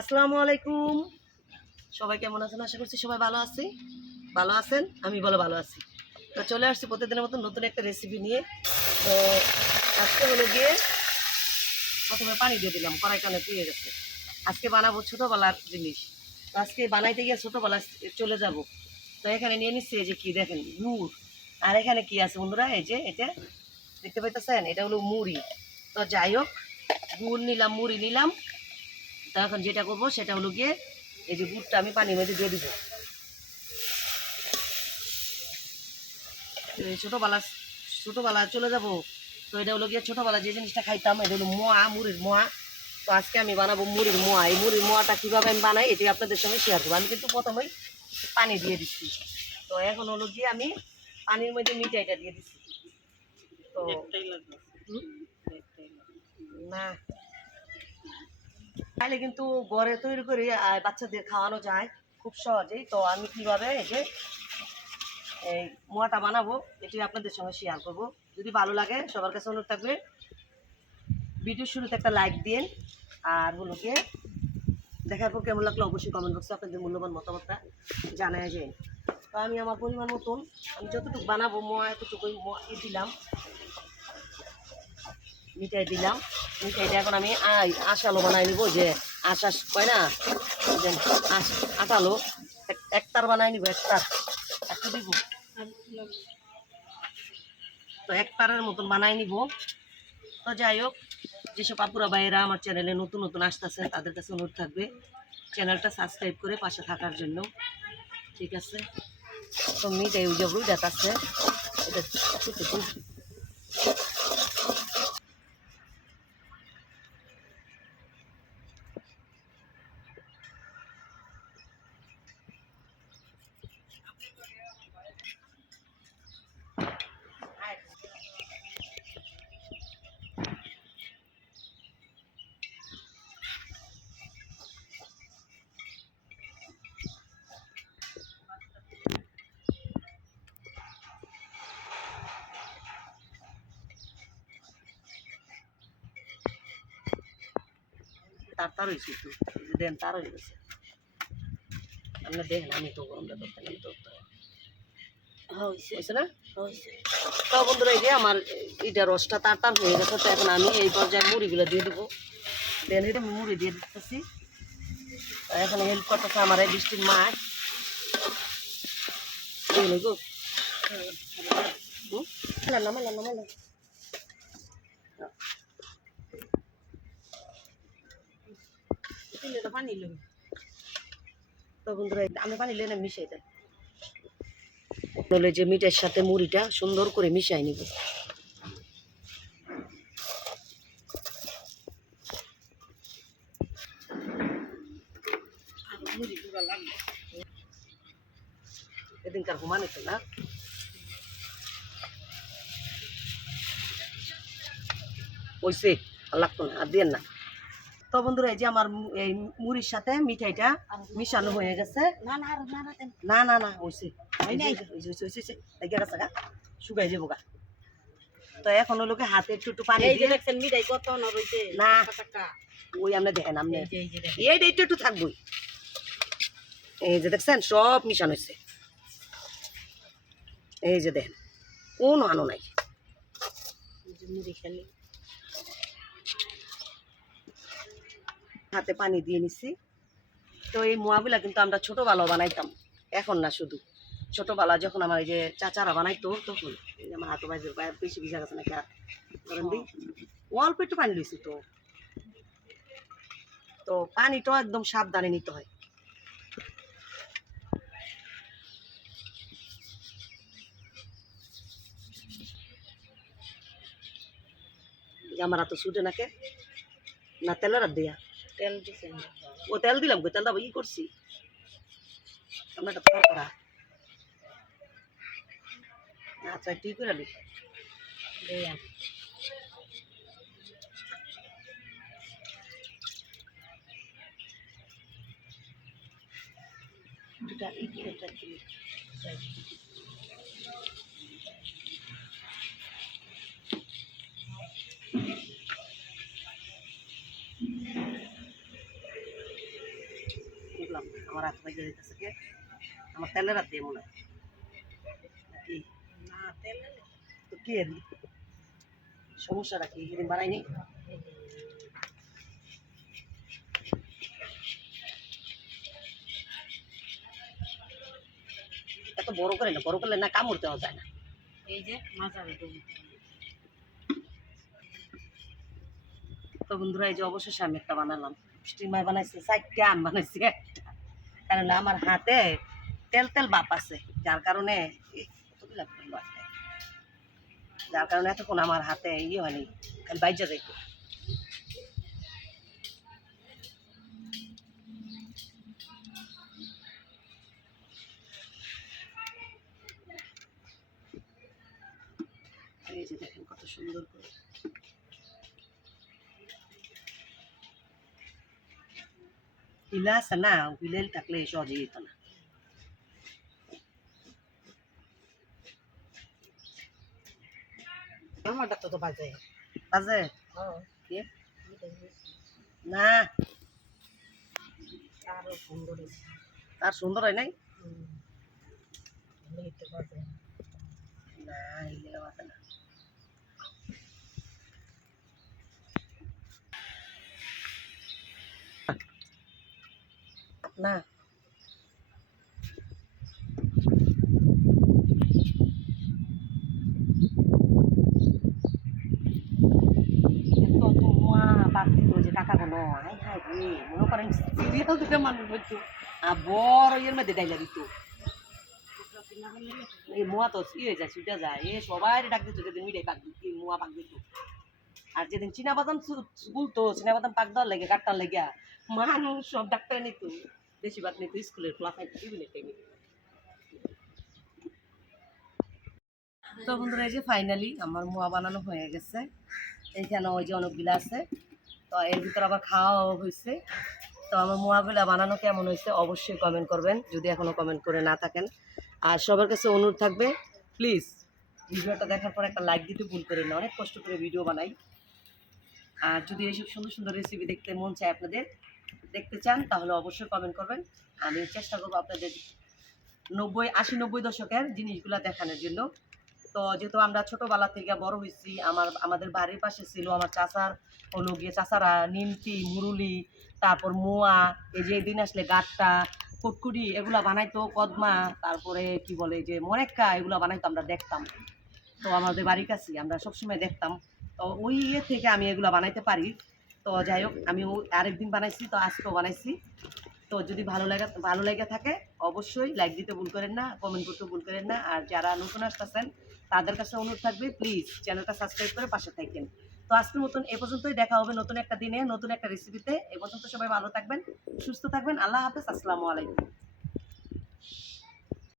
আসসালামু আলাইকুম। সবাই কেমন আছেন? আশা করছি সবাই ভালো আছি। ভালো আছেন? আমি বলো ভালো আছি। তো চলে আসছি প্রতিদিনের মতো নতুন একটা রেসিপি নিয়ে। তো আজকে হলো গিয়ে প্রথমে পানি দিয়ে দিলাম কড়াই কানে দিয়ে গেছে। আজকে বানাবো ছোটোবেলার জিনিস। তো আজকে বানাইতে গিয়ে ছোটোবেলা চলে যাব। তো এখানে নিয়ে নিচ্ছি এই যে কী দেখেন, গুড়। আর এখানে কি আছে বন্ধুরা? এই যে এটা দেখতে পাইতেছেন? এটা হলো মুড়ি। তো যাই হোক, গুড় নিলাম, মুড়ি নিলাম। তো এখন যেটা করব সেটা হলো গিয়ে এই যে গুড়টা আমি পানির মধ্যে দিয়ে দিব। ছোটোবেলা ছোটোবেলা চলে যাব। তো এটা হলো গিয়ে ছোটোবেলা যে জিনিসটা খাইতাম এটা হলো মোয়া মুড়ির মোয়া। তো আজকে আমি বানাবো মুড়ির মোয়া। এই মুড়ির মোয়াটা কীভাবে আমি বানাই এটি আপনাদের সঙ্গে শেয়ার করব। আমি কিন্তু প্রথমেই পানি দিয়ে দিচ্ছি। তো এখন হলো গিয়ে আমি পানির মধ্যে মিঠাইটা দিয়ে দিচ্ছি। তো? না। তাহলে কিন্তু ঘরে তৈরি করে বাচ্চাদের খাওয়ানো যায় খুব সহজেই। তো আমি কীভাবে এই যে এই মোয়াটা বানাবো, এটি আপনাদের সঙ্গে শেয়ার করব। যদি ভালো লাগে, সবার কাছে অনুরোধ থাকবে, ভিডিও শুরুতে একটা লাইক দিন আর হলো গিয়ে দেখার পর কেমন লাগল অবশ্যই কমেন্ট বক্সে আপনাদের মূল্যবান মতামতটা জানায় যায় তো আমি আমার পরিমাণ মতন, আমি যতটুকু বানাবো, মোয়া এতটুকুই দিলাম, মিটাই দিলাম। মিঠাইটা এখন আমি আশালো বানাই নিব, যে আশাস কয় না? আটালো এক- একতার বানাই নিব, একতার। একটু দিব। তো একতারের মতন বানাই নিব। তো যাই হোক, যেসব আপুরা ভাইয়েরা আমার চ্যানেলে নতুন নতুন আসতেছেন, তাদের কাছে অনুরোধ থাকবে, চ্যানেলটা সাবস্ক্রাইব করে পাশে থাকার জন্য। ঠিক আছে? তো মিঠাই ওই যে রুইডাত আছে, এটা তার তার হয়েছে একটু দেন তার হয়ে গেছে আপনি দেখেন আমি তো আমরা ধরতে আমি তো হয়েছে। না? তো বন্ধুরা এই যে আমার এইটা রসটা তার তার হয়ে গেছে তো এখন আমি এই পর্যায়ে মুড়িগুলো দিয়ে দেবো। দেন এটা মুড়ি দিয়ে দিতেছি। এখন হেল্প করতেছে আমার এই বৃষ্টির মাছ গো? মেলান না মেলান না পানি লই তো বন্ধুরা আমি পানি লেনে মিশাই দেয় বলে যে মিটের সাথে মুড়িটা সুন্দর করে মিশাই নিব। এদিনকার হুমানে তো না? ওইসে আর লাগতো না আর দেন না। তো বন্ধুরা এই যে আমার এই মুড়ির সাথে মিঠাইটা মিশানো হয়ে গেছে। না না না না। না। হয়েছে হয় গেছে গা শুকাই যাব গা। তো এখন লোকে হাতে একটু একটু পানি দিয়ে দেখছেন মিঠাই কত না রইছে না। ওই আমরা দেখেন দেখেন। এইটা একটু একটু থাকবোই। এই যে দেখছেন সব মিশানো হয়েছে এই যে দেখেন কোনো আনো নাই। মুড়ি খালি। হাতে পানি দিয়ে নিছি। তো এই মোয়াগুলা কিন্তু আমরা ছোটোবেলাও বানাইতাম, এখন না শুধু। ছোটোবেলা যখন আমার এই যে চাচারা বানাইতো, তখন আমার হাতে বাইরে বেশি ভিজা গেছে নাকি ধরেন দিই অল্প একটু পানি লইছি তো। তো পানিটাও একদম সাবধানে নিতে হয়। আমার হাতে শুটে নাকে? না তেলের দেয়া? তেল দিছেন ও তেল দিলাম গো তেলটা ই করছি। একটা করা। আচ্ছা ঠিক করে দিই দুটা এই দুটা দিই। বাইজে যেতেছে কে? আমার তেলের রাতে মনে হয়। না তো কি এর সমস্যাটা কি? এদিন বানাইনি? এত বড় করে না বড় করলে না কামড় দেওয়া যায় না? এই যে তো বন্ধুরা এই যে অবশেষে আমি একটা বানালাম। স্টিমার বানাইছি চারটে আম বানাইছি। কারণ আমার হাতে তেল তেল বাপ আছে, যার কারণে এই কতগুলা ফুল আছে। যার কারণে এতক্ষণ আমার হাতে ইয়ে হয়নি, খালি বাইজা যাইত এই যে দেখেন কত সুন্দর করে আছে না হিলেল থাকলে সহজে যেত না আমারটা তো বাজে বাজে? না তার সুন্দর হয় নাই না হিলে বাজে না না। আর ইয়ের মধ্যে মুয়া তো ই হয়ে যায়, ছুটে যায়, এ সবাই ডাক যেদিন পাক দিত আর যেদিন চীনা বাদাম চীনা বাদাম পাক দেওয়ার লেগে কাটটার লেগে, মানুষ সব ডাক্তারে নিত। বেশিরভাগ নিত স্কুলের ক্লাস টিফিনের টাইমে তো বন্ধুরা, এই যে ফাইনালি আমার মোয়া বানানো হয়ে গেছে। এইখানে ওই যে অনেকগুলো আছে। তো এর ভিতর আবার খাওয়াও হয়েছে। তো আমার মোয়াগুলা বানানো কেমন হয়েছে অবশ্যই কমেন্ট করবেন, যদি এখনও কমেন্ট করে না থাকেন। আর সবার কাছে অনুরোধ থাকবে প্লিজ ভিডিওটা দেখার পর একটা লাইক দিতে ভুল করেন না। অনেক কষ্ট করে ভিডিও বানাই। আর যদি এইসব সুন্দর সুন্দর রেসিপি দেখতে মন চায় আপনাদের দেখতে চান, তাহলে অবশ্যই কমেন্ট করবেন। আমি চেষ্টা করব আপনাদের নব্বই, আশি, নব্বই দশকের জিনিসগুলো দেখানোর জন্য। তো যেহেতু আমরা ছোটোবেলা থেকে বড় হয়েছি, আমার, আমাদের বাড়ির পাশে ছিল আমার চাচার, হলো গিয়ে চাচারা নিমতি মুরুলি, তারপর মোয়া, এই যে দিন আসলে গাট্টা, কুটকুটি, এগুলা বানাইতো, কদমা, তারপরে কি বলে যে মনেক্কা এগুলা বানাইতো আমরা দেখতাম। তো আমাদের বাড়ির কাছে আমরা সবসময় দেখতাম। তো ওই ইয়ে থেকে আমি এগুলো বানাইতে পারি। তো যাই হোক আমি আরেকদিন বানাইছি, তো আজকেও বানাইছি। তো যদি ভালো লাগে, ভালো লেগে থাকে, অবশ্যই লাইক দিতে ভুল করেন না কমেন্ট করতে ভুল করেন না। আর যারা নতুন আসতেছেন, তাদের কাছে অনুরোধ থাকবে প্লিজ চ্যানেলটা সাবস্ক্রাইব করে পাশে থাকবেন তো আজকের মতন এ পর্যন্তই, দেখা হবে নতুন একটা দিনে, নতুন একটা রেসিপিতে এ পর্যন্ত সবাই ভালো থাকবেন, সুস্থ থাকবেন, আল্লাহ হাফেজ, আসসালামু আলাইকুম।